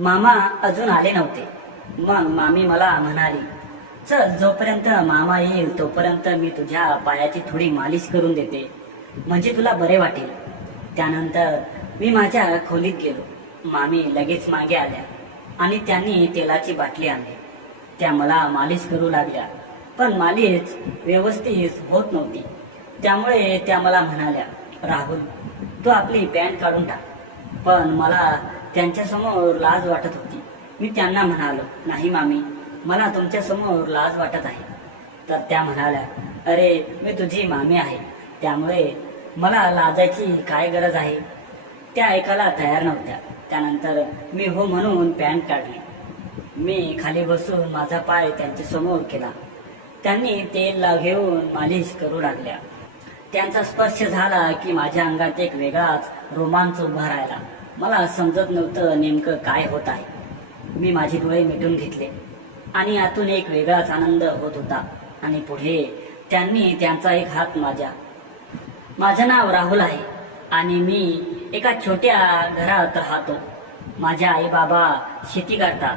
मामा अजून आले नव्हते. मग मामी मला म्हणाली, चल जोपर्यंत मामा येईल तोपर्यंत मी तुझ्या पायाची थोडी मालिश करून देते, म्हणजे तुला बरे वाटेल. त्यानंतर मी माझ्या खोलीत गेलो. मामी लगेच मागे आल्या आणि त्यांनी तेलाची बाटली आणली. त्या मला मालिश करू लागल्या, पण मालिश व्यवस्थित होत नव्हती. त्यामुळे त्या मला म्हणाल्या, राहुल तू आपली पॅन्ट काढून टाक. पण मला त्यांच्यासमोर लाज वाटत होती. मी त्यांना म्हणालो, नाही मामी, मला तुमच्या समोर लाज वाटत आहे. तर त्या म्हणाल्या, अरे मी तुझी मामी आहे, त्यामुळे मला लाजायची काय गरज आहे. त्या ऐकायला तयार नव्हत्या. त्यानंतर मी हो म्हणून पॅन्ट काढली. मी खाली बसून माझा पाय त्यांच्या समोर केला. त्यांनी तेल घेऊन मालिश करू लागल्या. त्यांचा स्पर्श झाला की माझ्या अंगात एक वेगळाच रोमांच उभा राहिला. मला समजत नव्हतं नेमकं काय होत आहे. मी माझे डोळे मिटून घेतले आणि आतून एक वेगळाच आनंद होत होता. आणि पुढे त्यांनी त्यांचा एक हात माझं नाव राहुल आहे आणि मी एका छोट्या घरात राहतो. माझ्या आई बाबा शेती करतात,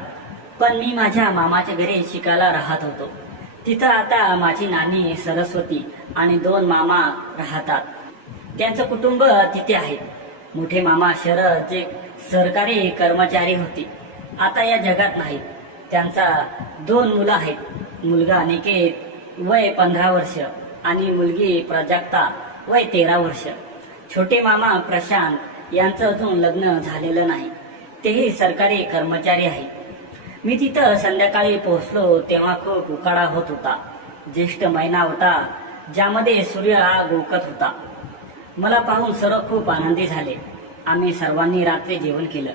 पण मी माझ्या मामाच्या घरी शिकायला राहत होतो. तिथं आता माझी नानी सरस्वती आणि 2 मामा राहतात. त्यांचं कुटुंब तिथे आहे. मोठे मामा शरद सरकारी कर्मचारी होते, आता या जगात नाहीत. त्यांचा 2 मुलं आहेत. मुलगा अनिकेत वय 15 वर्ष आणि मुलगी प्राजक्ता वय 13 वर्ष. छोटे मामा प्रशांत यांचं अजून लग्न झालेलं नाही, तेही सरकारी कर्मचारी आहेत. मी तिथं संध्याकाळी पोहोचलो तेव्हा खूप उकाडा होत होता. ज्येष्ठ महिना होता, ज्यामध्ये सूर्य आग उगत होता. मला पाहून सर्व खूप आनंदी झाले. आम्ही सर्वांनी रात्री जेवण केलं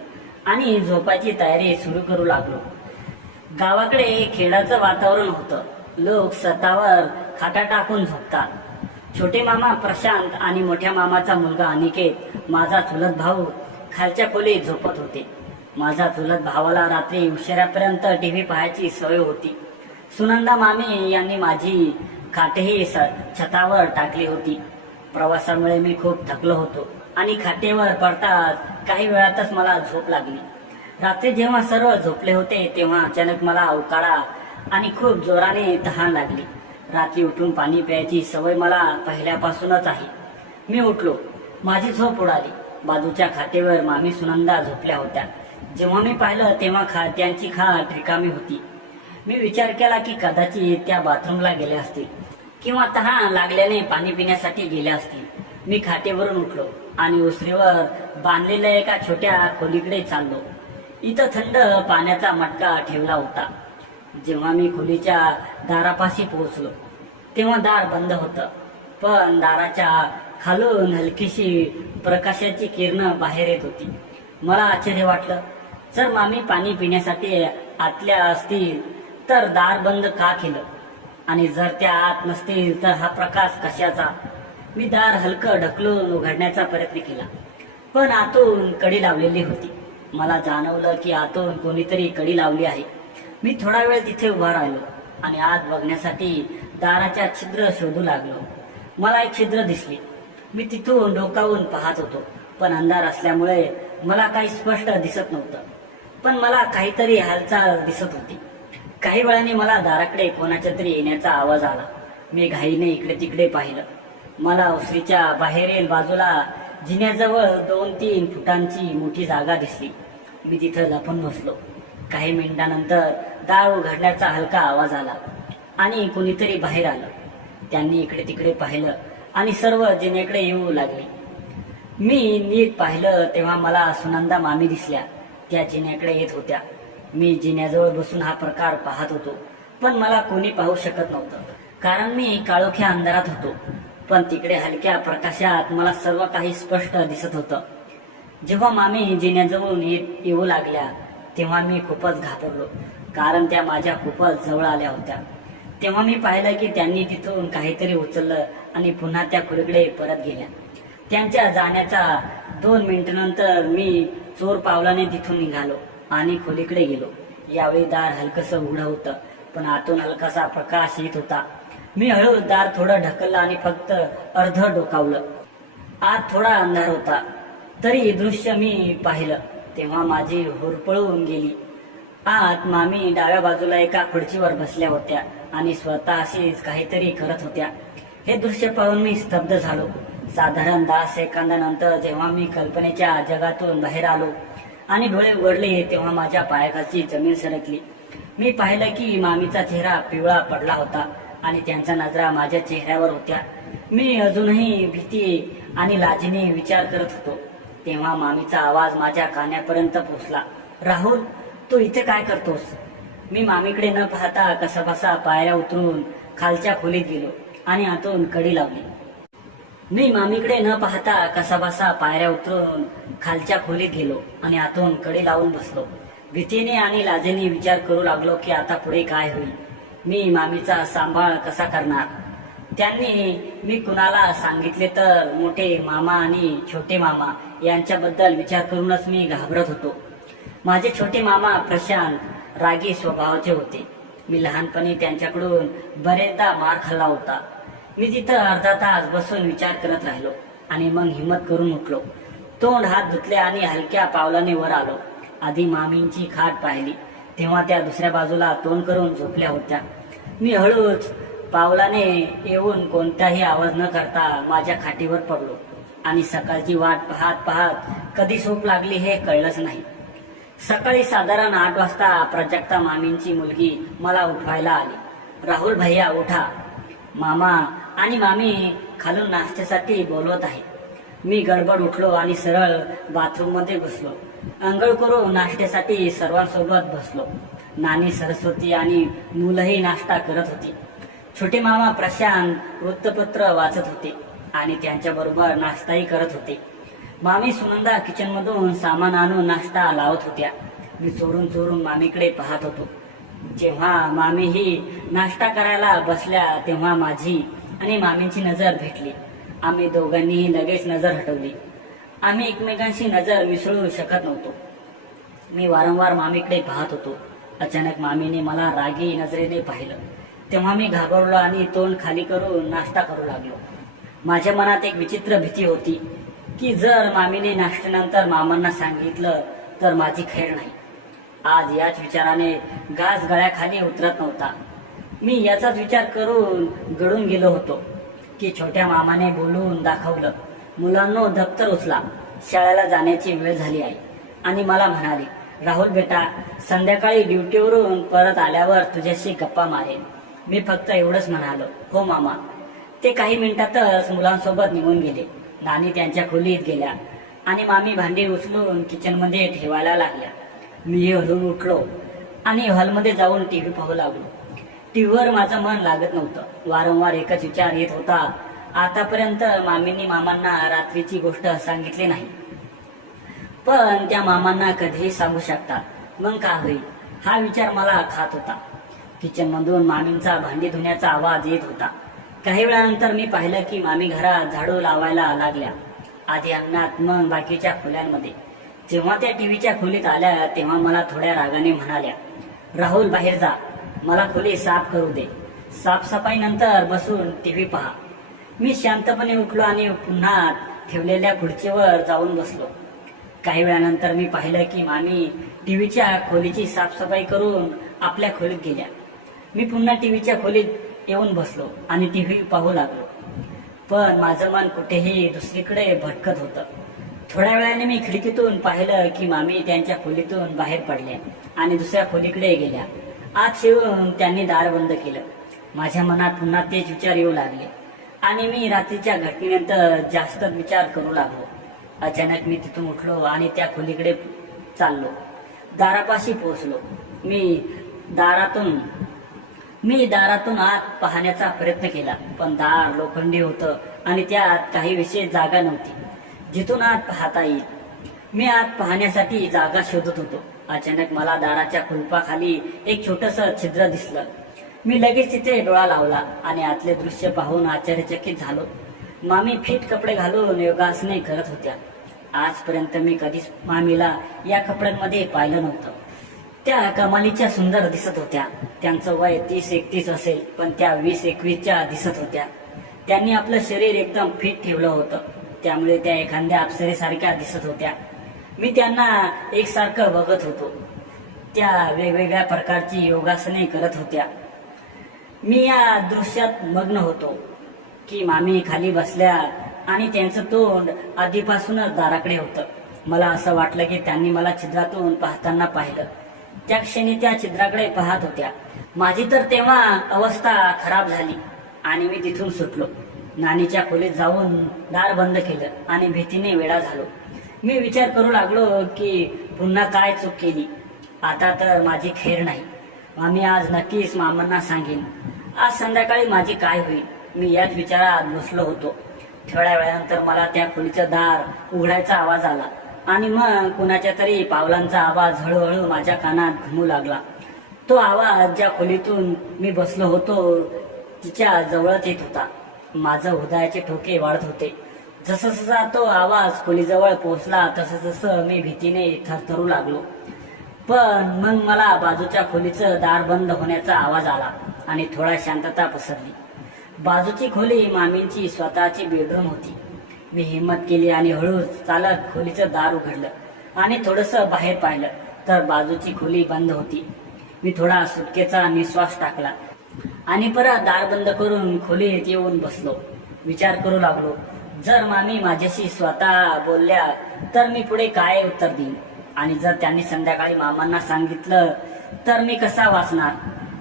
आणि झोपायची तयारी सुरू करू लागलो. गावाकडे खेळाचं वातावरण होतं. लोक स्वतःवर खाटा टाकून झोपतात. छोटे मामा प्रशांत आणि मोठ्या मामाचा मुलगा अनिकेत, माझा चुलत भाऊ, खालच्या खोलीत झोपत होते. माझा चुलत भावाला रात्री उशिरापर्यंत टीव्ही पाहायची सवय होती. सुनंदा मामी यांनी माझी खाटेही छतावर टाकली होती. प्रवासामुळे मी खूप थकलो होतो आणि खाटेवर पडताच काही वेळातच मला झोप लागली. रात्री जेव्हा सर्व झोपले होते तेव्हा अचानक मला उकाडा आणि खूप जोराने तहान लागली. रात्री उठून पाणी प्यायची सवय मला पहिल्यापासूनच आहे. मी उठलो. माझी झोप उडाली. बाजूच्या खाटेवर मामी सुनंदा झोपल्या होत्या. जेव्हा मी पाहिलं तेव्हा त्यांची खाट रिकामी होती. मी विचार केला की कदाचित त्या बाथरूमला गेल्या असतील किंवा तहान लागल्याने पाणी पिण्यासाठी गेल्या असतील. मी खाटेवरून उठलो आणि ओसरीवर बांधलेल्या एका छोट्या खोलीकडे चाललो. इथं थंड पाण्याचा मटका ठेवला होता. जेव्हा मी खोलीच्या दारापाशी पोहोचलो तेव्हा दार बंद होतं, पण दाराच्या खालून हलकीशी प्रकाशाची किरणं बाहेर येत होती. मला आश्चर्य वाटलं. जर मामी पाणी पिण्यासाठी आतल्या असतील तर दार बंद का केलं, आणि जर त्या आत नसतील तर हा प्रकाश कशाचा. मी दार हलकं ढकलून उघडण्याचा प्रयत्न केला, पण आतून कडी लावलेली होती. मला जाणवलं की आतून कोणीतरी कडी लावली आहे. मी थोडा वेळ तिथे उभा राहिलो आणि आत बघण्यासाठी दाराच्या छिद्र शोधू लागलो. मला एक छिद्र दिसली. मी तिथून डोकावून पाहत होतो, पण अंधार असल्यामुळे मला काही स्पष्ट दिसत नव्हतं. पण मला काहीतरी हालचाल दिसत होती. काही वेळाने मला दाराकडे कोणाच्या तरी येण्याचा आवाज आला. मी घाईने इकडे तिकडे पाहिलं. मला ओसरीच्या बाहेरील बाजूला जिन्याजवळ 2-3 फुटांची मोठी जागा दिसली. मी तिथं लपून बसलो. काही मिनिटांनंतर दार उघडण्याचा हलका आवाज आला आणि कुणीतरी बाहेर आलं. त्यांनी इकडे तिकडे पाहिलं आणि सर्व जिन्याकडे येऊ लागले. मी नीट पाहिलं तेव्हा मला सुनंदा मामी दिसल्या. त्या जिन्याकडे येत होत्या. मी जिन्याजवळ बसून हा प्रकार पाहत होतो, पण मला कोणी पाहू शकत नव्हतं, कारण मी काळोख्या अंधारात होतो. पण तिकडे हलक्या प्रकाशात मला सर्व काही स्पष्ट दिसत होतं. जेव्हा मामी जिन्याजवळून येऊ लागल्या तेव्हा मी खूपच घाबरलो, कारण त्या माझ्या खूपच जवळ आल्या होत्या. तेव्हा मी पाहिलं की त्यांनी तिथून काहीतरी उचललं आणि पुन्हा त्या खोलीकडे परत गेल्या. त्यांच्या जाण्याचा 2 मिनिटांनंतर मी चोर पावलाने तिथून निघालो आणि खोलीकडे गेलो. यावेळी दार हलकसं उघडं होतं, पण आतून हलकासा प्रकाश येत होता. मी हळू दार थोडं ढकललं आणि फक्त अर्ध डोकावलं. आत थोडा अंधार होता, तरी दृश्य मी पाहिलं तेव्हा माझी होरपळून गेली. आत मामी डाव्या बाजूला एका खुर्चीवर बसल्या होत्या आणि स्वतः अशीच काहीतरी करत होत्या. हे दृश्य पाहून मी स्तब्ध झालो. साधारण 10 सेकंदानंतर जेव्हा मी कल्पनेच्या जगातून बाहेर आलो आणि डोळे उघडले तेव्हा माझ्या पायाखालची जमीन सरकली. मी पाहिलं की मामीचा चेहरा पिवळा पडला होता आणि त्यांच्या नजरा माझ्या चेहऱ्यावर होत्या. मी अजूनही भीती आणि लाजीने विचार करत होतो. तेव्हा मामीचा आवाज माझ्या कानापर्यंत पोहोचला. राहुल, तू इथे काय करतोस? मी मामीकडे न पाहता कसाबसा पायऱ्या उतरून खालच्या खोलीत गेलो आणि आतून कडी लावली. मी मामीकडे न पाहता कसाबसा पायऱ्या उतरून खालच्या खोलीत गेलो आणि आतून कडी लावून बसलो. भीतीने आणि लाजेने विचार करू लागलो की आता पुढे काय होईल. मी मामीचा सांभाळ कसा करणार? त्यांनी मी कुणाला सांगितले तर मोठे मामा आणि छोटे मामा यांच्याबद्दल विचार करूनच मी घाबरत होतो. माझे छोटे मामा प्रशांत रागी स्वभावाचे होते. मी लहानपणी त्यांच्याकडून बरेचदा मार खाल्ला होता. मी तिथं अर्धा तास बसून विचार करत राहिलो आणि मग हिंमत करून उठलो. तोंड हात धुतले आणि हलक्या पावलाने वर आलो. आधी मामींची खाट पाहिली तेव्हा त्या दुसऱ्या बाजूला तोंड करून झोपल्या होत्या. मी हळूच पावलाने येऊन कोणताही आवाज न करता माझ्या खाटीवर पडलो आणि सकाळची वाट पाहत पाहत कधी झोप लागली हे कळलंच नाही. सकाळी साधारण 8 वाजता प्राजक्ता मामींची मुलगी मला उठवायला आली. राहुल भैया उठा, मामा आणि मामी खालून नाश्त्यासाठी बोलवत आहे. मी गडबड उठलो आणि सरळ बाथरूम मध्ये घुसलो. अंघोळ करून नाश्त्यासाठी सर्वांसोबत बसलो. नानी, सरस्वती आणि मुलंही नाश्ता करत होती. छोटे मामा प्रशांत वृत्तपत्र वाचत होते आणि त्यांच्या बरोबर नाश्ताही करत होते. मामी सुनंदा किचन मधून सामान आणून नाश्ता लावत होत्या. मी चोरून चोरून मामीकडे पाहत होतो. जेव्हा मामी ही नाश्ता करायला बसल्या तेव्हा माझी आणि मामींची नजर भेटली. आम्ही दोघांनीही लगेच नजर हटवली. आम्ही एकमेकांशी नजर मिसळू शकत नव्हतो. मी वारंवार मामीकडे पाहत होतो. अचानक मामीने मला रागी नजरेने पाहिलं. तेव्हा मी घाबरलो आणि तोंड खाली करून नाश्ता करू लागलो. माझ्या मनात एक विचित्र भीती होती की जर मामीने नाश्त्यानंतर मामांना सांगितलं तर माझी खैर नाही. आज याच विचाराने घास गळ्याखाली उतरत नव्हता. मी याचाच विचार करून गळून गेलो होतो की छोट्या मामाने बोलून दाखवलं. मुलांनो, दप्तर उचला, शाळेला जाण्याची वेळ झाली आहे. आणि मला म्हणाले, राहुल बेटा, संध्याकाळी ड्युटीवरून परत आल्यावर तुझ्याशी गप्पा मारेन. मी फक्त एवढंच म्हणालो, हो मामा. ते काही मिनिटातच मुलांसोबत निघून गेले. नानी त्यांच्या खोलीत गेल्या आणि मामी भांडी उचलून किचनमध्ये ठेवायला लागल्या. मी हलून उठलो आणि हॉलमध्ये जाऊन टीव्ही पाहू लागलो. टीव्हीवर माझं मन लागत नव्हतं. वारंवार एकच विचार येत होता, आतापर्यंत मामींनी मामांना रात्रीची गोष्ट सांगितली नाही, पण त्या मामांना कधीही सांगू शकतात. मग काय होईल हा विचार मला खात होता. किचन मधून मामींचा भांडी धुण्याचा आवाज येत होता. काही वेळानंतर मी पाहिलं की मामी घरात झाडू लावायला लागल्या. आधी अंगणात, मग बाकीच्या खोल्यांमध्ये. जेव्हा त्या टीव्हीच्या खोलीत आल्या तेव्हा मला थोड्या रागाने म्हणाल्या, राहुल बाहेर जा, मला खोली साफ करू दे. साफसफाई नंतर बसून टीव्ही पहा. मी शांतपणे उठलो आणि पुन्हा ठेवलेल्या खुर्चीवर जाऊन बसलो. काही वेळानंतर मी पाहिलं की मामी टीव्हीच्या खोलीची साफसफाई करून आपल्या खोलीत गेल्या. मी पुन्हा टीव्हीच्या खोलीत येऊन बसलो आणि टीव्ही पाहू लागलो. पण माझं मन कुठेही दुसरीकडे भटकत होतं. थोड्या वेळाने मी खिडकीतून पाहिलं की मामी त्यांच्या खोलीतून बाहेर पडल्या आणि दुसऱ्या खोलीकडे गेल्या. आत शिरून त्यांनी दार बंद केलं. माझ्या मनात पुन्हा तेच विचार येऊ लागले आणि मी रात्रीच्या घटनेनंतर जास्त विचार करू लागलो. अचानक मी तिथून उठलो आणि त्या खोलीकडे चाललो. दारापाशी पोहोचलो. मी दारातून आत पाहण्याचा प्रयत्न केला, पण दार लोखंडी होतं आणि त्यात काही विशेष जागा नव्हती जिथून आत पाहता येईल. मी आत पाहण्यासाठी जागा शोधत होतो. अचानक मला दाराच्या कुलपाखाली एक छोटस छिद्र दिसलं. मी लगेच तिथे डोळा लावला आणि आतले दृश्य पाहून आश्चर्यचकित झालो. मामी फिट कपडे घालून योगासने करत होत्या. आजपर्यंत मी कधीच मामीला या कपड्यांमध्ये पाहिलं नव्हतं. त्या कमालीच्या सुंदर दिसत होत्या. त्यांचं वय 30-31 असेल, पण त्या 20-21च्या दिसत होत्या. त्यांनी आपलं शरीर एकदम फिट ठेवलं होतं, त्यामुळे त्या एखाद्या अप्सरेसारख्या दिसत होत्या. मी त्यांना एकसारखं बघत होतो. त्या वेगवेगळ्या प्रकारची योगासने करत होत्या. मी या दृश्यात मग्न होतो की मामी खाली बसल्या आणि त्यांचं तोंड आधीपासूनच दाराकडे होतं. मला असं वाटलं की त्यांनी मला छिद्रातून पाहताना पाहिलं. त्या क्षणी त्या छिद्राकडे पाहत होत्या. माझी तर तेव्हा अवस्था खराब झाली आणि मी तिथून सुटलो. नानीच्या खोलीत जाऊन दार बंद केलं आणि भीतीने वेडा झालो. मी विचार करू लागलो की पुन्हा काय चूक केली. आता तर माझी खैर नाही. आम्ही आज नक्कीच मामांना सांगेन. आज संध्याकाळी माझी काय होईल, मी याच विचारात बसलो होतो. थोड्या वेळानंतर मला त्या खोलीचं दार उघडायचा आवाज आला आणि मग कुणाच्या तरी पावलांचा आवाज हळूहळू माझ्या कानात घुमू लागला. तो आवाज ज्या खोलीतून मी बसलो होतो तिच्या जवळच येत होता. माझं हृदयाचे ठोके वाढत होते. जसं जसा तो आवाज खोलीजवळ पोहोचला तसं तसं मी भीतीने थरथरू लागलो. पण मग मला बाजूच्या खोलीचं दार बंद होण्याचा आवाज आला आणि थोडा शांतता पसरली. बाजूची खोली मामींची स्वतःची बेडरूम होती. मी हिंमत केली आणि हळूच चालत खोलीचं दार उघडलं आणि थोडंसं बाहेर पाहिलं तर बाजूची खोली बंद होती. मी थोडा सुटकेचा निश्वास टाकला आणि परत दार बंद करून खोलीत येऊन बसलो. विचार करू लागलो, जर मामी माझ्याशी स्वतः बोलल्या तर मी पुढे काय उत्तर देईन, आणि जर त्यांनी संध्याकाळी मामांना सांगितलं तर मी कसा वाचणार.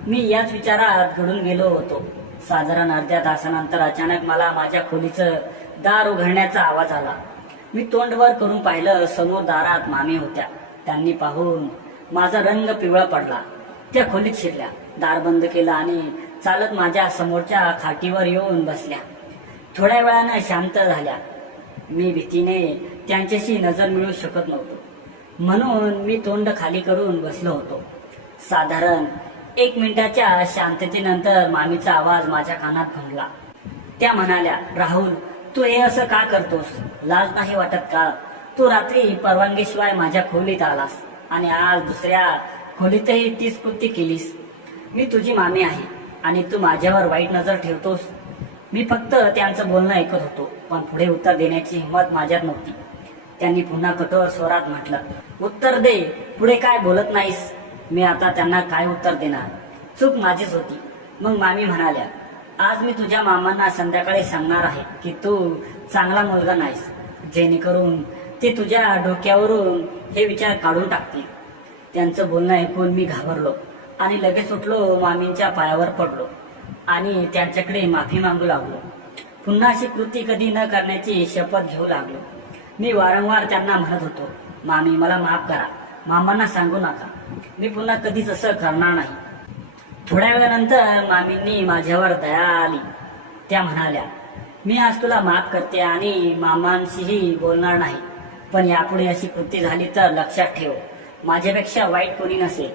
मी याच विचारात घडून गेलो होतो. साधारण अर्ध्या तासानंतर अचानक मला माझ्या खोलीचं दार उघडण्याचा आवाज आला. मी तोंड वर करून पाहिलं. समोर दारात मामी होत्या. त्यांनी पाहून माझा रंग पिवळा पडला. त्या खोलीत शिरल्या, दार बंद केलं आणि चालत माझ्या समोरच्या खाटीवर येऊन बसल्या. थोड्या वेळानं शांत झाल्या. मी भीतीने त्यांच्याशी नजर मिळवू शकत नव्हतो, म्हणून मी तोंड खाली करून बसलो होतो. साधारण 1 मिनिटाच्या शांततेनंतर मामीचा आवाज माझ्या कानात घुमला. त्या म्हणाल्या, राहुल, तू हे असं का करतोस? लाज नाही वाटत का? तू रात्री परवानगीशिवाय माझ्या खोलीत आलास आणि आज दुसऱ्या खोलीतही तीच कृती केलीस. मी तुझी मामी आहे आणि तू माझ्यावर वाईट नजर ठेवतोस. मी फक्त त्यांचं बोलणं ऐकत होतो, पण पुढे उत्तर देण्याची हिंमत माझ्यात नव्हती. त्यांनी पुन्हा कठोर स्वरात म्हटलं, उत्तर दे, पुढे काय बोलत नाहीस? मी आता त्यांना काय उत्तर देणार? चूक माझीच होती. मग मामी म्हणाल्या, आज मी तुझ्या मामांना संध्याकाळी सांगणार आहे की तू चांगला मुलगा नाहीस, जेणेकरून ते तुझ्या डोक्यावरून हे विचार काढून टाकतील. त्यांचं बोलणं ऐकून मी घाबरलो आणि लगेच उठलो, मामींच्या पायावर पडलो आणि त्यांच्याकडे माफी मागू लागलो. पुन्हा अशी कृती कधी न करण्याची शपथ घेऊ लागलो. मी वारंवार त्यांना म्हणत होतो, मामी मला माफ करा, मामांना सांगू नका, मी पुन्हा कधीच असं करणार नाही. थोड्या वेळानंतर मामींनी माझ्यावर दया आली. त्या म्हणाल्या, मी आज तुला माफ करते आणि मामांशीही बोलणार नाही, पण यापुढे अशी कृती झाली तर लक्षात ठेव, माझ्यापेक्षा वाईट कोणी नसेल.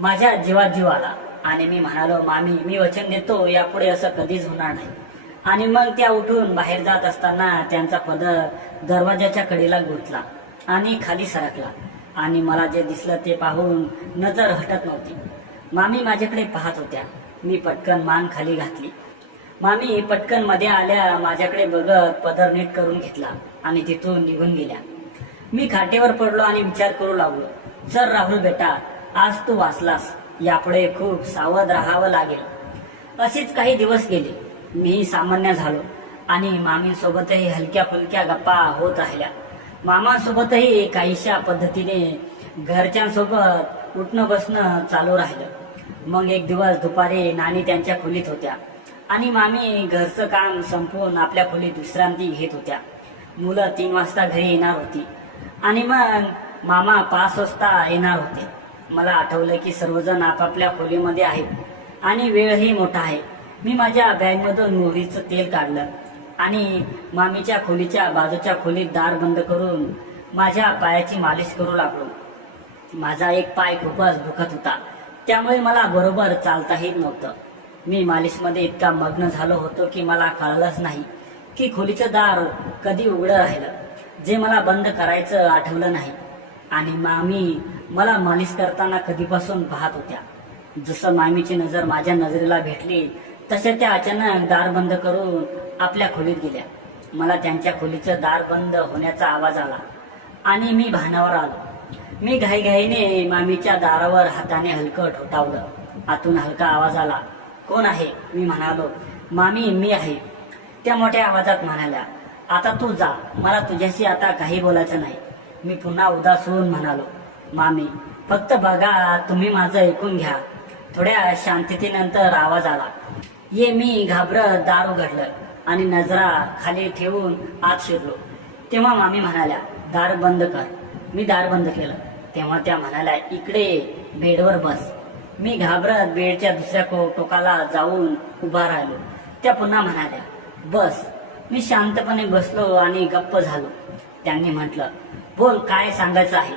माझ्या जीवात जीव आला आणि मी म्हणालो, मामी मी वचन देतो यापुढे असं कधीच होणार नाही. आणि मग त्या उठून बाहेर जात असताना त्यांचा पदर दरवाजाच्या कडेला गुंतला आणि खाली सरकला आणि मला जे दिसलं ते पाहून नजर हटत नव्हती. मामी माझ्याकडे पाहत होत्या. मी पटकन मान खाली घातली. मामी पटकन मध्ये आल्या, माझ्याकडे बघत पदर नीट करून घेतला आणि तिथून निघून गेल्या. मी खाटेवर पडलो आणि विचार करू लागलो, चल राहुल बेटा, आज तू वाचलास, यापुढे खूप सावध राहावं लागेल. असेच काही दिवस गेले. मी सामान्य झालो आणि मामींसोबतही हलक्या फुलक्या गप्पा होत राहिल्या. मामांसोबतही काहीशा पद्धतीने घरच्यांसोबत उठणं बसणं चालू राहिलं. मग एक दिवस दुपारी नानी त्यांच्या खोलीत होत्या आणि मामी घरचं काम संपवून आपल्या खोलीत विश्रांती घेत होत्या. मुलं 3 वाजता घरी येणार होती आणि मग मामा 5 वाजता येणार होते. मला आठवलं की सर्वजण आपापल्या खोलीमध्ये आहेत आणि वेळही मोठा आहे. मी माझ्या बॅगमधून मोहरीचं तेल काढलं आणि मामीच्या खोलीच्या बाजूच्या खोलीत दार बंद करून माझ्या पायाची मालिश करू लागलो. माझा एक पाय खूपच दुखत होता, त्यामुळे मला बरोबर चालता येत नव्हतं. मी मालिशमध्ये इतका मग्न झालो होतो की मला कळलंच नाही की खोलीचं दार कधी उघडं राहिलं, जे मला बंद करायचं आठवलं नाही. आणि मामी मला मालिश करताना कधीपासून पाहत होत्या. जसं मामीची नजर माझ्या नजरेला भेटली तसे त्या अचानक दार बंद करून आपल्या खोलीत गेल्या. मला त्यांच्या खोलीचं दार बंद होण्याचा आवाज आला आणि मी भानावर आलो. मी घाईघाईने मामीच्या दारावर हाताने हलकं ठोठावलं. आतून हलका आवाज आला. कोण आहे? मी म्हणालो, मामी मी आहे. त्या मोठ्या आवाजात म्हणाल्या, आता तू जा, मला तुझ्याशी आता काही बोलायचं नाही. मी पुन्हा उदास होऊन म्हणालो, मामी फक्त बघा, तुम्ही माझं ऐकून घ्या. थोड्या शांततेनंतर आवाज आला. मी घाबरत दार उघडलं आणि नजरा खाली ठेवून आत शिरलो. तेव्हा मामी म्हणाल्या, दार बंद कर. मी दार बंद केलं. तेव्हा त्या म्हणाल्या, इकडे बेडवर बस. मी घाबरत बेडच्या दुसऱ्या टोकाला जाऊन उभा राहिलो. त्या पुन्हा म्हणाल्या, बस. मी शांतपणे बसलो आणि गप्प झालो. त्यांनी म्हटलं, बोल, काय सांगायचं आहे?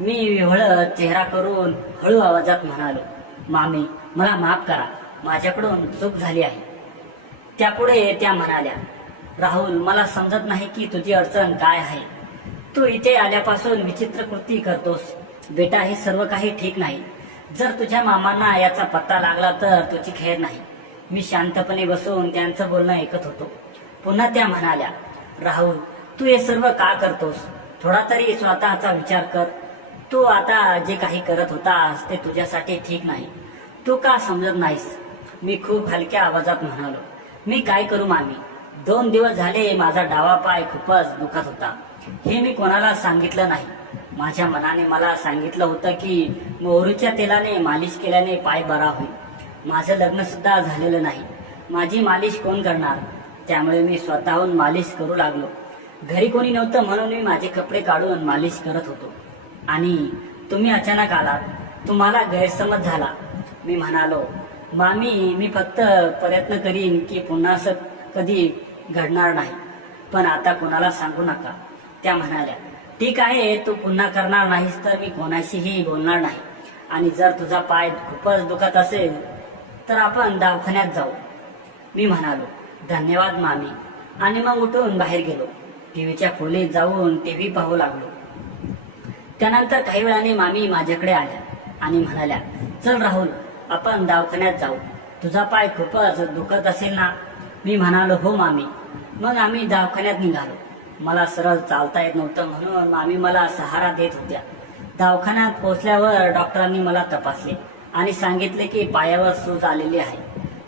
मी विव्हळत चेहरा करून हळू आवाजात म्हणालो, मामी मला माफ करा, माझ्याकडून चूक झाली आहे. त्यापुढे त्या म्हणाल्या, राहुल मला समजत नाही की तुझी अडचण काय आहे. तू इथे आल्यापासून विचित्र कृती करतोस. बेटा हे सर्व काही ठीक नाही. जर तुझ्या मामांना याचा पत्ता लागला तर तुझी खैर नाही. मी शांतपणे बसून त्यांचं बोलणं ऐकत होतो. पुन्हा त्या म्हणाल्या, राहुल तू हे सर्व का करतोस? थोडा तरी स्वतःचा विचार कर. तू आता जे काही करत होतास ते तुझ्यासाठी ठीक नाही. तू का समजत नाहीस? मी खूप हलक्या आवाजात म्हणालो, मी काय करू मामी? 2 दिवस झाले माझा डावा पाय खूपच दुखत होता. हे मी कोणाला सांगितलं नाही. माझ्या मनाने मला सांगितलं होतं की मोहरीच्या तेलाने मालिश केल्याने पाय बरा होईल. माझं लग्न सुद्धा झालेलं नाही. माझी मालिश कोण करणार? त्यामुळे मी स्वतःहून मालिश करू लागलो. घरी कोणी नव्हतं म्हणून मी माझे कपडे काढून मालिश करत होतो. आणि तुम्ही अचानक आलात. तुम्हाला गैरसमज झाला. मी म्हणालो, मामी मी फक्त प्रयत्न करीन की पुन्हा असं कधी घडणार नाही, पण आता कोणाला सांगू नका. त्या म्हणाल्या, ठीक आहे, तू पुन्हा करणार नाहीस तर मी कोणाशीही बोलणार नाही. आणि जर तुझा पाय खूपच दुखत असेल तर आपण दवाखान्यात जाऊ. मी म्हणालो, धन्यवाद मामी. आणि मग उठून बाहेर गेलो. टीव्हीच्या खोलीत जाऊन टीव्ही पाहू लागलो. त्यानंतर काही वेळाने मामी माझ्याकडे आल्या आणि म्हणाल्या, चल राहुल आपण दवाखान्यात जाऊ. तुझा पाय खूपच दुखत असेल ना? मी म्हणालो, हो मामी. मग आम्ही दवाखान्यात निघालो. मला सरळ चालता येत नव्हतं म्हणून मामी मला सहारा देत होत्या. दवाखान्यात पोहोचल्यावर डॉक्टरांनी मला तपासले आणि सांगितले की पायावर सूज आलेली आहे.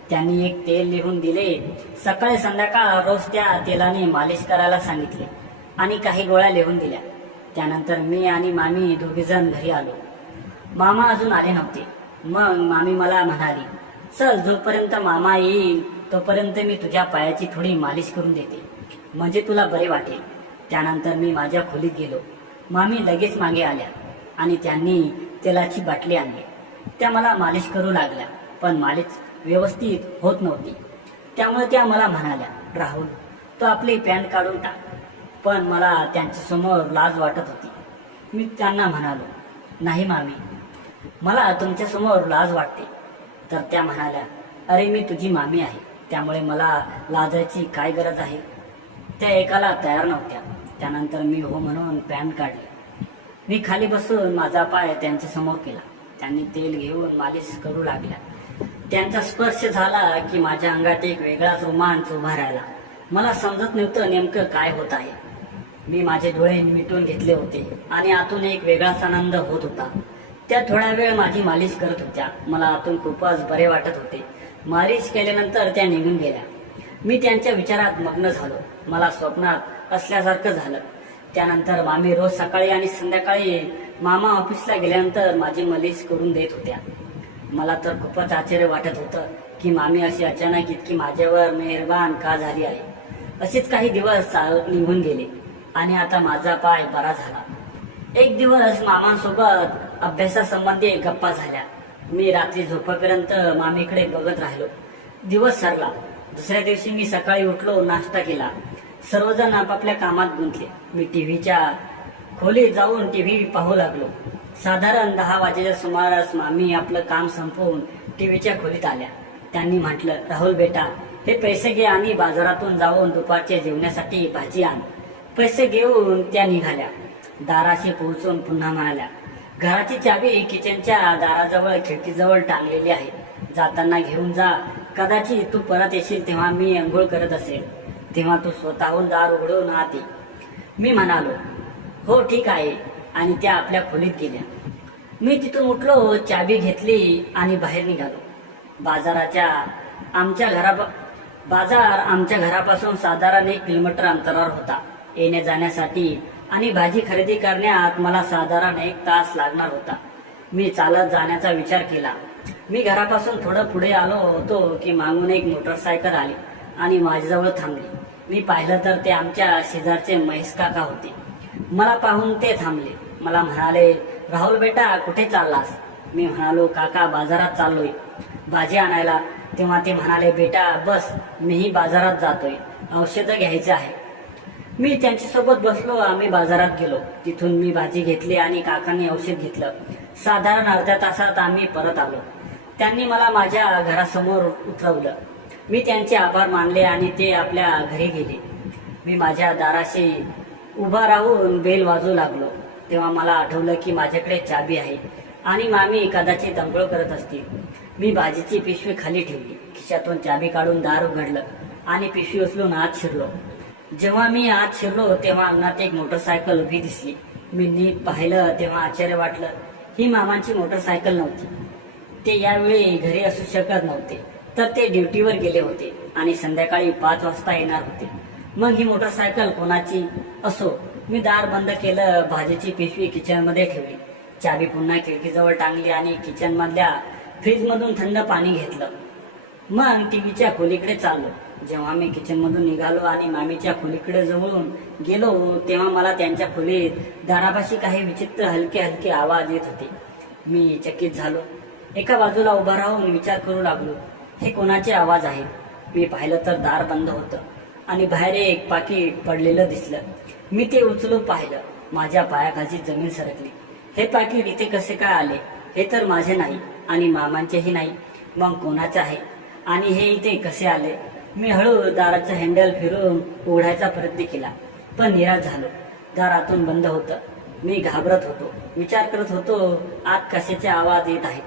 त्यांनी एक तेल लिहून दिले. सकाळी संध्याकाळ रोज त्या तेलाने मालिश करायला सांगितले आणि काही गोळ्या लिहून दिल्या. त्यानंतर मी आणि मामी दोघेजण घरी आलो. मामा अजून आले नव्हते. मग मामी मला म्हणाली, चल जोपर्यंत मामा येईल तोपर्यंत मी तुझ्या पायाची थोडी मालिश करून देते, म्हणजे तुला बरे वाटेल. त्यानंतर मी माझ्या खोलीत गेलो. मामी लगेच मागे आल्या आणि त्यांनी तेलाची बाटली आणली. त्या मला मालिश करू लागल्या, पण मालिश व्यवस्थित होत नव्हती. त्यामुळे त्या मला म्हणाल्या, राहुल तू आपली पॅन्ट काढून टाक. पण मला त्यांच्यासमोर लाज वाटत होती. मी त्यांना म्हणालो, नाही मामी, मला तुमच्यासमोर लाज वाटते. तर त्या म्हणाल्या, अरे मी तुझी मामी आहे, त्यामुळे मला लाजायची काय गरज आहे? त्या एकाला तयार नव्हत्या. त्यानंतर मी हो म्हणून पॅन्ट काढली. मी खाली बसून माझा पाय त्यांच्या समोर केला. त्यांनी तेल घेऊन मालिश करू लागल्या. त्यांचा स्पर्श झाला की माझ्या अंगात एक वेगळाच रोमांच उभा राहिला. मला समजत नव्हतं नेमकं काय होत आहे. मी माझे डोळे मिटून घेतले होते आणि आतून एक वेगळाच आनंद होत होता. त्या थोडा वेळ माझी मालिश करत होत्या. मला आतून खूपच बरे वाटत होते. मालिश केल्यानंतर त्या निघून गेल्या. मी त्यांच्या विचारात मग्न झालो. मला स्वप्नात असल्यासारखं झालं. त्यानंतर मामी रोज सकाळी आणि संध्याकाळी मामा ऑफिसला गेल्यानंतर माझी मालिश करून देत होत्या. मला तर खूपच आश्चर्य वाटत होतं की मामी अशी अचानक इतकी माझ्यावर मेहरबान का झाली आहे. असेच काही दिवस निघून गेले आणि आता माझा पाय बरा झाला. एक दिवस मामांसोबत अभ्यासासंबंधी गप्पा झाल्या. मी रात्री झोपेपर्यंत मामीकडे बघत राहिलो. दिवस सरला. दुसऱ्या दिवशी मी सकाळी उठलो, नाश्ता केला. सर्वजण आपापल्या कामात गुंतले. मी टीव्हीच्या खोलीत जाऊन टीव्ही पाहू लागलो. साधारण 10 वाजेच्या सुमारास मामी आपलं काम संपवून टीव्हीच्या खोलीत आल्या. त्यांनी म्हटलं, राहुल बेटा, हे पैसे घे आणि बाजारातून जाऊन दुपारच्या जेवणासाठी भाजी आण. पैसे घेऊन त्या निघाल्या. दाराशी पोहोचून पुन्हा म्हणाल्या, घराची चावी किचनच्या दाराजवळ खिडकीजवळ टांगलेली आहे. जाताना घेऊन जा. कदाचित तू परत येशील तेव्हा मी अंघोळ करत असेल, तेव्हा तू स्वतःहून दार उघडून आत ये. मी म्हणालो, हो ठीक आहे. आणि त्या आपल्या खोलीत गेल्या. मी तिथून उठलो, चाबी घेतली आणि बाहेर निघालो. बाजाराच्या आमच्या घरा बाजार आमच्या घरापासून साधारण 1 किलोमीटर अंतरावर होता. येण्या जाण्यासाठी आणि भाजी खरेदी करण्यात मला साधारण 1 तास लागणार होता. मी चालत जाण्याचा विचार केला. मी घरापासून थोडं पुढे आलो होतो की मागून एक मोटरसायकल आली आणि माझ्याजवळ थांबली. मी पाहिलं तर ते आमच्या शेजारचे महेश काका होते. मला पाहून ते थांबले. मला म्हणाले, राहुल बेटा कुठे चाललास? मी म्हणालो, काका बाजारात चाललोय भाजी आणायला. तेव्हा ते म्हणाले, बेटा बस, मीही बाजारात जातोय, औषधं घ्यायचे आहे. मी त्यांच्यासोबत बसलो. आम्ही बाजारात गेलो. तिथून मी भाजी घेतली आणि काकांनी औषध घेतलं. साधारण अर्ध्या तासात आम्ही परत आलो. त्यांनी मला माझ्या घरासमोर उतरवलं. मी त्यांचे आभार मानले आणि ते आपल्या घरी गेले. मी माझ्या दाराशी उभा राहून बेल वाजवू लागलो. तेव्हा मला आठवलं की माझ्याकडे चाबी आहे आणि मामी कदाचित अंघोळ करत असतील. मी भाजीची पिशवी खाली ठेवली. खिशातून चाबी काढून दार उघडलं आणि पिशवी उचलून आत शिरलो. जेव्हा मी आत शिरलो तेव्हा अंगणात एक मोटरसायकल उभी दिसली. मी नीट पाहिलं तेव्हा आश्चर्य वाटलं. ही मामांची मोटरसायकल नव्हती. ते यावेळी घरी असू शकत नव्हते, तर ते ड्युटीवर गेले होते आणि संध्याकाळी 5 वाजता येणार होते. मग ही मोटरसायकल कोणाची असो. मी दार बंद केलं. भाजीची पिशवी किचनमध्ये ठेवली. चाबी पुन्हा खिडकीजवळ टांगली आणि किचन मधल्या फ्रीजमधून थंड पाणी घेतलं. मग टीव्हीच्या खोलीकडे चाललो. जेव्हा मी किचन मधून निघालो आणि मामीच्या खोलीकडे जवळून गेलो तेव्हा मला त्यांच्या खोलीत दारापाशी काही विचित्र हलके हलके आवाज येत होते. मी चकित झालो. एका बाजूला उभा राहून विचार करू लागलो, हे कोणाचे आवाज आहेत? मी पाहिलं तर दार बंद होतं आणि बाहेर एक पाकीट पडलेलं दिसलं. मी ते उचलून पाहिलं. माझ्या पायाखालची जमीन सरकली. हे पाकीट इथे कसे काय आले? हे तर माझे नाही आणि मामांचेही नाही. मग कोणाचे आहे आणि हे इथे कसे आले? मी हळू दाराचं हँडल फिरून उघडायचा प्रयत्न केला, पण निराश झालो. दार आतून बंद होतं. मी घाबरत होतो. विचार करत होतो, आत कशाचे आवाज येत आहेत,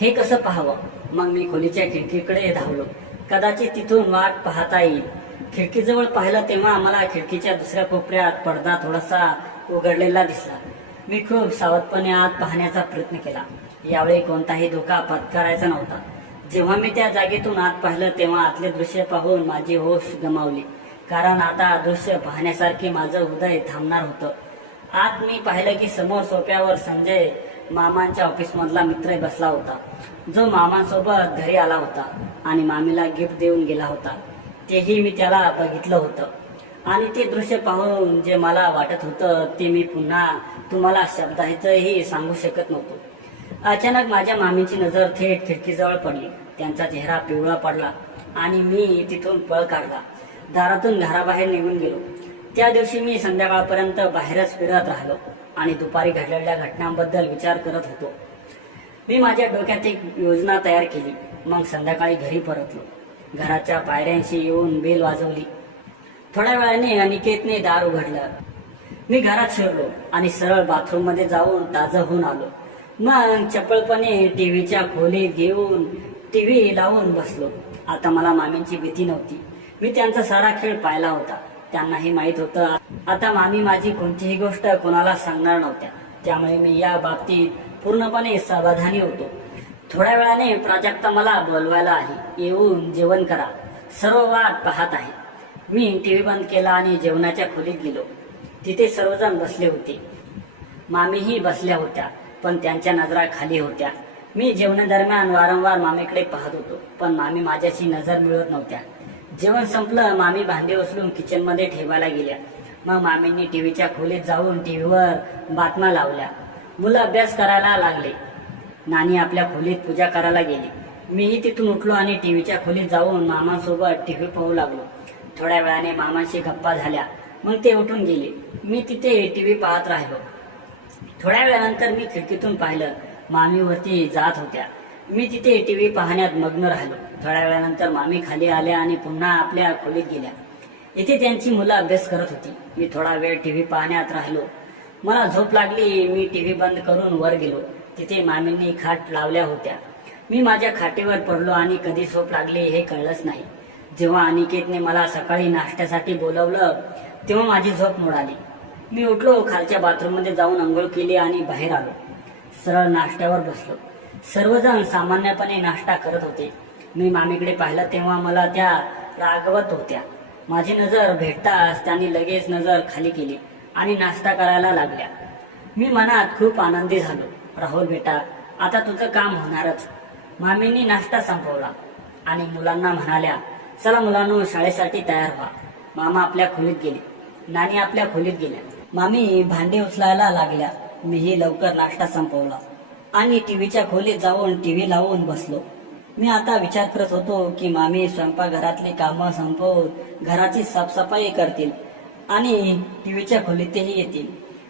हे कसं पाहावं? मग मी खोलीच्या खिडकीकडे धावलो. कदाचित तिथून वाट पाहता येईल. खिडकीजवळ पाहिलं तेव्हा मला खिडकीच्या दुसऱ्या कोपऱ्यात पडदा थोडासा उघडलेला दिसला. मी खूप सावधपणे आत पाहण्याचा प्रयत्न केला. यावेळी कोणताही धोका पत्करायचा नव्हता. जेव्हा मी त्या जागेतून आत पाहिलं तेव्हा आतले दृश्य पाहून माझी होश गमावली. कारण आता दृश्य पाहण्यासारखे माझं हृदय थांबणार होतं. आत मी पाहिलं की समोर सोफ्यावर संजय, मामांच्या ऑफिस मधला मित्र बसला होता, जो मामांसोबत घरी आला होता आणि मामीला गिफ्ट देऊन गेला होता. तेही मी त्याला बघितलं होतं. आणि ते दृश्य पाहून जे मला वाटत होतं ते मी पुन्हा तुम्हाला शब्दातही सांगू शकत नव्हतो. अचानक माझ्या मामीची नजर थेट खिडकीजवळ पडली. त्यांचा चेहरा पिवळा पडला आणि मी तिथून पळ काढला. दारातून घराबाहेर निघून गेलो. त्या दिवशी मी संध्याकाळपर्यंत बाहेरच फिरत राहिलो आणि दुपारी घडलेल्या घटनांबद्दल विचार करत होतो. मी माझ्या डोक्यात एक योजना तयार केली. मग संध्याकाळी घरी परतलो. घराच्या पायऱ्यांशी येऊन बेल वाजवली. थोड्या वेळाने अनिकेतने दार उघडलं. मी घरात शिरलो आणि सरळ बाथरूम मध्ये जाऊन ताजं होऊन आलो. मग चपळपणे टीव्हीच्या खोलीत घेऊन टीव्ही लावून बसलो. आता मला मामींची भीती नव्हती. मी त्यांचा सारा खेळ पाहिला होता. त्यांनाही माहित होतं आता मामी माझी कोणतीही गोष्ट कोणाला सांगणार नव्हत्या. त्यामुळे मी या बाबतीत पूर्णपणे सावधानी होतो. थोड्या वेळाने प्राजक्ता मला बोलवायला आली. येऊन जेवण करा, सर्व वाट पाहत आहे. मी टीव्ही बंद केला आणि जेवणाच्या खोलीत गेलो. तिथे सर्वजण बसले होते. मामीही बसल्या होत्या, पण त्यांच्या नजरा खाली होत्या. मी जेवणादरम्यान वारंवार मामीकडे पाहत होतो, पण मामी माझ्याशी नजर मिळवत नव्हत्या. जेवण संपलं. मामी भांडी उचलून किचन मध्ये ठेवायला गेल्या. मग मामींनी टीव्हीच्या खोलीत जाऊन टीव्हीवर बातम्या लावल्या. मुलं अभ्यास करायला लागले. नानी आपल्या खोलीत पूजा करायला गेली. मीही तिथून उठलो आणि टीव्हीच्या खोलीत जाऊन मामांसोबत टीव्ही पाहू लागलो. थोड्या वेळाने मामांशी गप्पा झाल्या. मग ते उठून गेले. मी तिथे टीव्ही पाहत राहिलो. थोड्या वेळानंतर मी खिडकीतून पाहिलं. मामी वरती जात होत्या. मी तिथे टीव्ही पाहण्यात मग्न राहिलो. थोड्या वेळानंतर मामी खाली आल्या आणि पुन्हा आपल्या खोलीत गेल्या. इथे त्यांची मुलं अभ्यास करत होती. मी थोडा वेळ टीव्ही पाहण्यात राहिलो. मला झोप लागली. मी टीव्ही बंद करून वर गेलो. तिथे मामींनी खाट लावल्या होत्या. मी माझ्या खाटेवर पडलो आणि कधी झोप लागली हे कळलंच नाही. जेव्हा अनिकेतने मला सकाळी नाश्त्यासाठी बोलवलं तेव्हा माझी झोप मोडाली. मी उठलो, खालच्या बाथरूम मध्ये जाऊन अंघोळ केली आणि बाहेर आलो. सरळ नाश्त्यावर बसलो. सर्वजण सामान्यपणे नाश्ता करत होते. मी मामीकडे पाहिलं तेव्हा मला त्या रागवत होत्या. माझी नजर भेटताच त्यांनी लगेच नजर खाली केली आणि नाश्ता करायला लागल्या. मी मनात खूप आनंदी झालो. राहुल बेटा, आता तुझं काम होणारच. मामींनी नाश्ता संपवला आणि मुलांना म्हणाल्या, चला मुलांनो, शाळेसाठी तयार व्हा. मामा आपल्या खोलीत गेले, नानी आपल्या खोलीत गेल्या. मामी भांडी उचलायला लागल्या. मीही लवकर नाश्ता संपवला आणि टीव्हीच्या खोलीत जाऊन टीव्ही लावून बसलो. मी आता विचार करत होतो की मामी स्वयंपाकघरातली कामं संपवून घराची साफसफाई करतील आणि टीव्हीच्या खोलीतही येतील.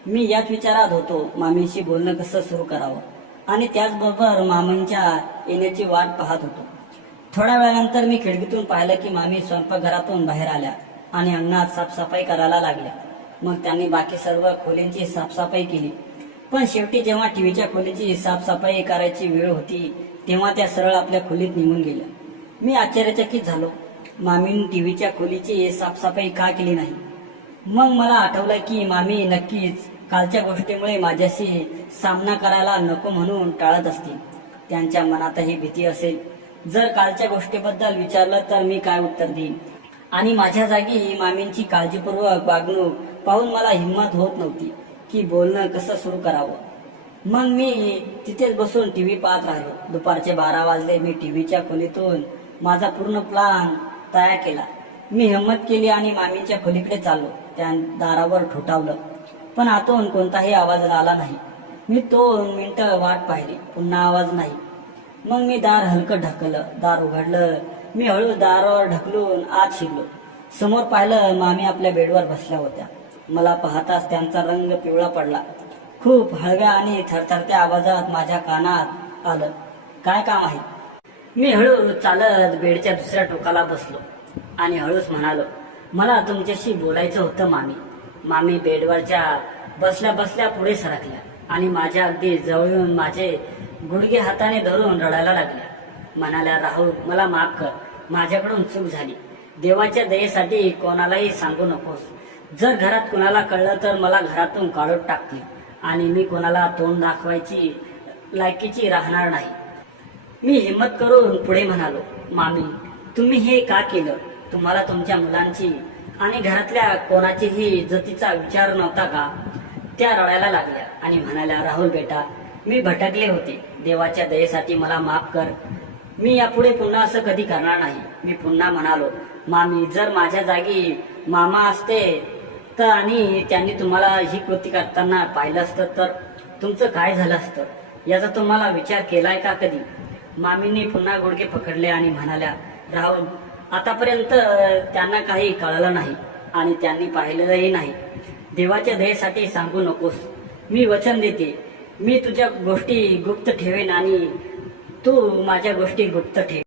मी याच विचारात होतो. मामीशी बोलणं कसं सुरू करावं आणि त्याचबरोबर मामींच्या येण्याची वाट पाहत होतो. थोड्या वेळानंतर मी खिडकीतून पाहिलं की मामी स्वयंपाकघरातून बाहेर आल्या आणि अंगणात साफसफाई करायला लागल्या. मग त्यांनी बाकी सर्व खोलींची साफसफाई केली. पण शेवटी जेव्हा टीव्हीच्या खोलीची साफसफाई करायची वेळ होती तेव्हा त्या सरळ आपल्या खोलीत निघून गेल्या. मी आश्चर्यचकित झालो. मामीने टीव्हीच्या खोलीची साफसफाई का केली नाही? मग मला आठवलं की मामी नक्कीच कालच्या गोष्टीमुळे माझ्याशी सामना करायला नको म्हणून टाळत असतील. त्यांच्या मनातही भीती असेल. जर कालच्या गोष्टीबद्दल विचारलं तर मी काय उत्तर देईन? आणि माझ्या जागी मामींची काळजीपूर्वक वागणूक पाहून मला हिंमत होत नव्हती की बोलणं कसं सुरू करावं. मग मी तिथेच बसून टीव्ही पाहत राहिलो. दुपारचे 12 वाजले. मी टीव्हीच्या खोलीतून माझा पूर्ण प्लान तयार केला. मी हिंमत केली आणि मामींच्या खोलीकडे चाललो. त्या दारावर ठोठावलं, पण आतून कोणताही आवाज आला नाही. मी 2 मिनिटं वाट पाहिली, पुन्हा आवाज नाही. मग मी दार हलकं ढकललं. दार उघडलं. मी हळू दारावर ढकलून आत शिरलो. समोर पाहिलं, मामी आपल्या बेडवर बसल्या होत्या. मला पाहताच त्यांचा रंग पिवळा पडला. खूप हळव्या आणि थरथरत्या आवाजात माझ्या कानात आलं, काय काम आहे? मी हळू चालत बेडच्या दुसऱ्या टोकाला बसलो आणि हळूच म्हणालो, मला तुमच्याशी बोलायचं होतं मामी. मामी बेडवरच्या बसल्या बसल्या पुढे सरकल्या आणि माझ्या अगदी जवळ येऊन माझे गुडघे हाताने धरून रडायला लागल्या. म्हणाल्या, राहुल, मला माफ कर. माझ्याकडून चूक झाली. देवाच्या दयेसाठी कोणालाही सांगू नकोस. जर घरात कुणाला कळलं तर मला घरातून काढून टाकतील आणि मी कोणाला तोंड दाखवायची लायकीची राहणार नाही. मी हिम्मत करून पुढे म्हणालो, मामी, तुम्ही हे का केलं? तुम्हाला तुमच्या मुलांची आणि घरातल्या कोणाचीही इज्जतीचा विचार नव्हता का? त्या रडायला लागल्या आणि म्हणाल्या, राहुल बेटा, मी भटकले होते. देवाच्या दयेसाठी मला माफ कर. मी यापुढे पुन्हा असं कधी करणार नाही. मी पुन्हा म्हणालो, मामी, जर माझ्या जागी मामा असते तर आणि त्यांनी तुम्हाला ही कृती करताना पाहिलं असतं तर तुमचं काय झालं असतं याचा तुम्हाला विचार केलाय का कधी? मामींनी पुन्हा गुडघे पकडले आणि म्हणाल्या, राहुल, आतापर्यंत त्यांना काही कळलं नाही आणि त्यांनी पाहिलंही नाही. देवाच्या दयेसाठी सांगू नकोस. मी वचन देते, मी तुझ्या गोष्टी गुप्त ठेवेन आणि तू माझ्या गोष्टी गुप्त ठेव.